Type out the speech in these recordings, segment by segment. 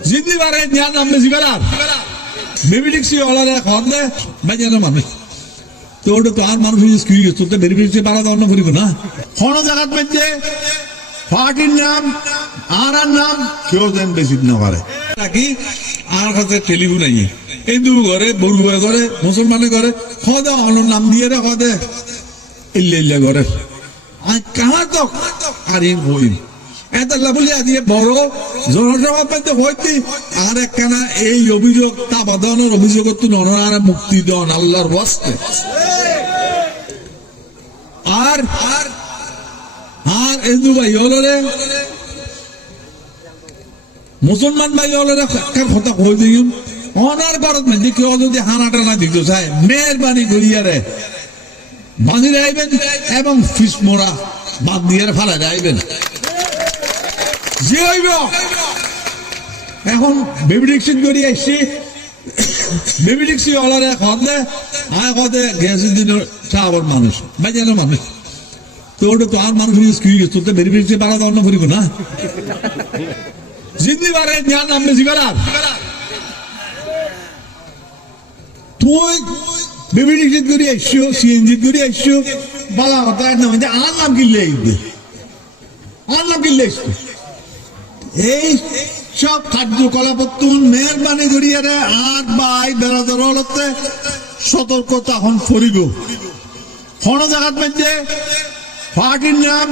জিন্দি বারে জ্ঞান নামবে জিবেলার বেবিডিক্সি ওলারে খন্দে বাজার মানুষ তো ওটা তো আর মানুষ স্কুল গেছে তো বেরিফিক্সি বাড়া অন্য করিব না কোন জায়গাত বেঁচে পার্টির নাম আর আর নাম কেউ যেন বেশি না পারে নাকি আর কাছে টেলিফোন নাই হিন্দু ঘরে বড়ু ঘরে মুসলমানের ঘরে খদে অন্য নাম দিয়ে রে খদে ইল্লে ইল্লে ঘরে আর কাহা তো আর ইন হইন এত লাভলি আজি বড়। জনসভা পেতে হইতে আর একখানা এই অভিযোগ অভিযোগ মুক্তি দেন আল্লাহর বস্তে আর আর হলরে মুসলমান ভাই হলরে কথা কই অনার মানে কেউ যদি হানাটা না দিত চাই মেহরবানি করিয়ারে বাঁধি রাইবেন এবং ফিস মোড়া বাদ দিয়ে ফেলা যাইবেন যে হইব এখন বেবি ডিকশন করি আসছি বেবি ডিকশি অলারে খদে আয় খদে গেছে দিনের চাবর মানুষ বাজানো মানুষ তো ওটা তো আর মানুষ স্কুল গেছে তো বেবি ডিকশি বাড়া অন্য করিব না জিন্দি বারে জ্ঞান নামবে জিবেলার তুই বেবি ডিকশন করি আসছো সিএনজি করি আসছো বালা কথা না মানে আর নাম কিনলে আর নাম কিনলে আসছো এই সব কার্যকলাপ মেহরবানি করিয়ারে আর বাই বেড়াদর হলতে সতর্কতা হন করিব কোন জায়গাত মধ্যে পার্টির নাম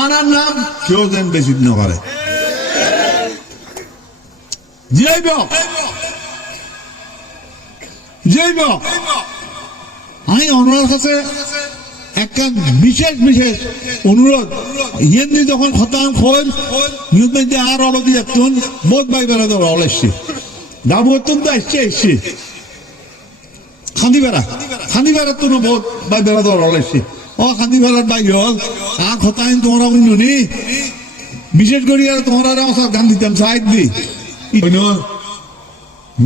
আর নাম কেউ যেন বেশি না করে যাইব যাইব আমি অনুরার কাছে একটা বিশেষ বিশেষ অনুরোধ। হিন্দি যখন খতাম খোল নিউজ মধ্যে আর অলদি যাতুন বহুত বাই বেড়া দেওয়া অল এসছে। দাবু হতুন তো এসছে এসছে। খান্দি বেড়া খান্দি বেড়া তো বহুত বাই বেড়া দেওয়া অল এসছে। ও খান্দি বেড়ার বাই হল, আর খতাইন তোমরা উন্ননি বিশেষ করে আর তোমরা সব গান দিতাম, সাইড দি।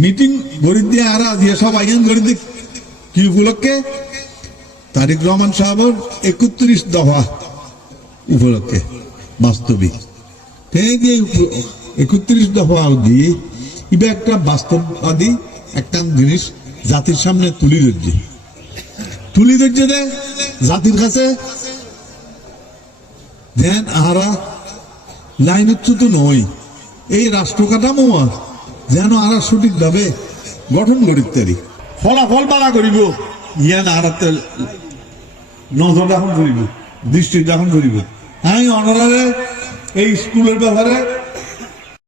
মিটিং গরিব দিয়ে আর দিয়ে সব আইন গরিব কি উপলক্ষে? তারিক রহমান সাহেবের একত্রিশ দফা উপলক্ষে বাস্তবিক। একত্রিশ দফা দিয়ে ইবা একটা বাস্তববাদী একটা জিনিস জাতির সামনে তুলি ধরছে। তুলি ধরছে দে জাতির কাছে ধ্যান, আহারা লাইনচ্যুত নয়। এই রাষ্ট্র কাঠামো যেন আরা সঠিকভাবে গঠন করিতে ফলাফল বাড়া করিব ইয়ান আহারাতে নজর রাখুন করিব দৃষ্টি রাখুন করিব আমি অনারে এই স্কুলের ব্যাপারে